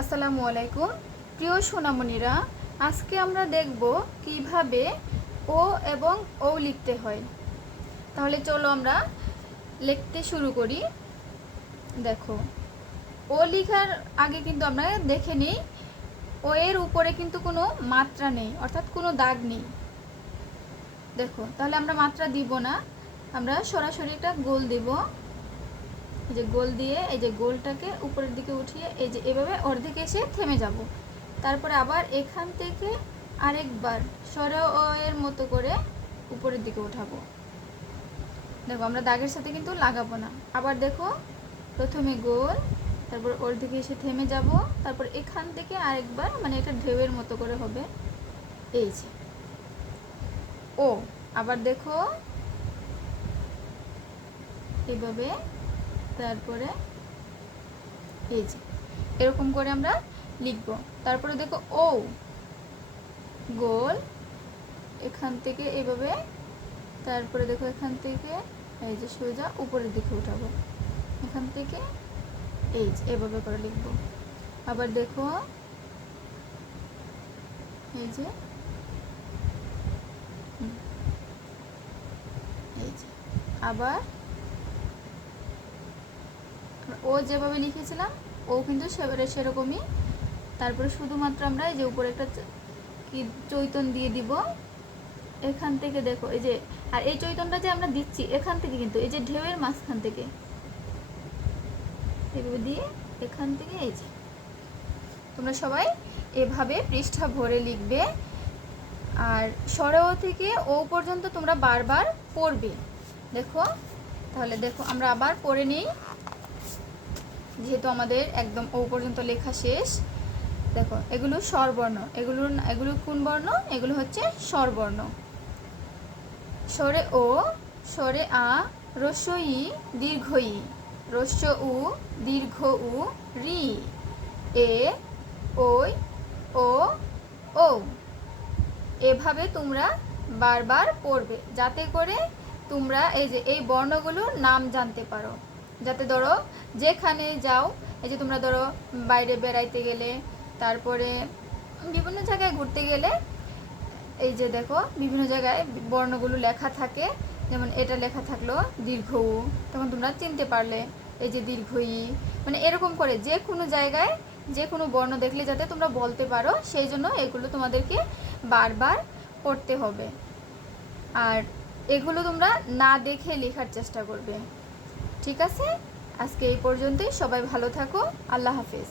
আসসালামু আলাইকুম প্রিয় সোনামণিরা, আজকে আমরা দেখব কিভাবে ও এবং ও লিখতে হয়। তাহলে চলো আমরা লিখতে শুরু করি। দেখো, ও লেখার আগে কিন্তু আমরা দেখে নিই ও এর উপরে কিন্তু কোনো মাত্রা নেই, অর্থাৎ কোনো দাগ নেই। দেখো, তাহলে আমরা মাত্রা দিব না, আমরা সরাসরি একটা গোল দেব। এই যে গোল দিয়ে এই যে গোলটাকে উপরের দিকে উঠিয়ে এই যে এভাবে অর্ধেকে এসে থেমে যাব। তারপরে আবার এখান থেকে আরেকবার সরে ও এর মতো করে উপরের দিকে উঠাবো। দেখো, আমরা দাগের সাথে কিন্তু লাগাবো না। আবার দেখো, প্রথমে গোল, তারপর ওর দিকে এসে থেমে যাব, তারপর এখান থেকে আরেকবার মানে এটা ঢেউয়ের মতো করে হবে। এই যে ও, আবার দেখো এইভাবে, তারপরে এই যে এরকম করে আমরা লিখব। তারপরে দেখো ও গোল, এখান থেকে এইভাবে, তারপরে দেখো এখান থেকে এই যে সোজা উপরের দিকে উঠাবো, এখান থেকে এই যে এভাবে করে লিখব। আবার দেখো এই যে এই যে আবার ও যেভাবে লিখেছিলাম ও কিন্তু সেরকমই। তারপরে শুধুমাত্র আমরা এই যে উপরে একটা কি চৈতন দিয়ে দিব এখান থেকে। দেখো এই যে, আর এই চৈতনটা যে আমরা দিচ্ছি এখান থেকে কিন্তু এই যে ঢেউয়ের মাঝখান থেকে এভাবে দিয়ে এখান থেকে এই যে তোমরা সবাই এভাবে পৃষ্ঠা ভরে লিখবে। আর সরেও থেকে ও পর্যন্ত তোমরা বারবার পড়বে। দেখো, তাহলে দেখো আমরা আবার পড়ে নিই, যেহেতু আমাদের একদম ও পর্যন্ত লেখা শেষ। দেখো, এগুলো স্বরবর্ণ, এগুলো কোন বর্ণ? এগুলো হচ্ছে স্বরবর্ণ। স্বরে ও, স্বরে আ, হ্রস্ব ই, দীর্ঘ ই, হ্রস্ব উ, দীর্ঘ উ, রি, এ, ওই, ও, ও। এভাবে তোমরা বারবার পড়বে, যাতে করে তোমরা এই যে এই বর্ণগুলোর নাম জানতে পারো। যাতে ধরো যেখানে যাও, এই যে তোমরা ধরো বাইরে বেড়াইতে গেলে, তারপরে বিভিন্ন জায়গায় ঘুরতে গেলে, এই যে দেখো বিভিন্ন জায়গায় বর্ণগুলো লেখা থাকে, যেমন এটা লেখা থাকলো দীর্ঘ উ, তখন তোমরা চিনতে পারলে এই যে দীর্ঘ ই। মানে এরকম করে যে কোনো জায়গায় যে কোনো বর্ণ দেখলে যাতে তোমরা বলতে পারো, সেই জন্য এগুলো তোমাদেরকে বারবার পড়তে হবে। আর এগুলো তোমরা না দেখে লেখার চেষ্টা করবে। ঠিক আছে, আজকে এই পর্যন্তই। সবাই ভালো থাকো। আল্লাহ হাফেজ।